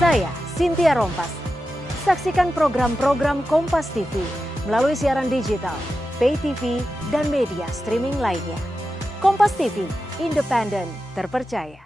Saya Cynthia Rompas. Saksikan program-program Kompas TV melalui siaran digital, pay TV, dan media streaming lainnya. Kompas TV, independen, terpercaya.